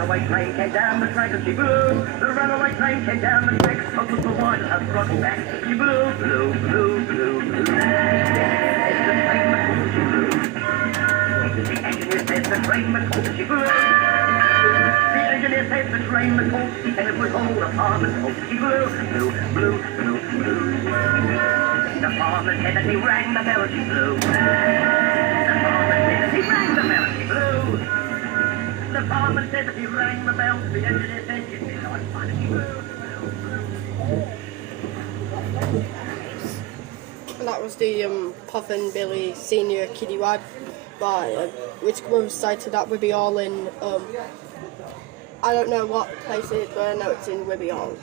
runaway train came down the track and she blew. The runaway train came down the track, up to the one has brought back. She blew, blew, blew, blew, blew. The engineer said the train was full, she blew. The engineer said the train was full, and it was all the farmer's fault. She blew, blew, blew, blew, blew. The farmer said that he rang the bell, she blew. The farmer said that he rang the bell, she blew. The farmer said that he rang the bell, the engineer said you'd be on fire, she blew. That was the Puffin Billy Senior Kiddie Wad by Whittaker was cited at Wibby Hall in I don't know what place it is, but I know it's in Wibby Hall.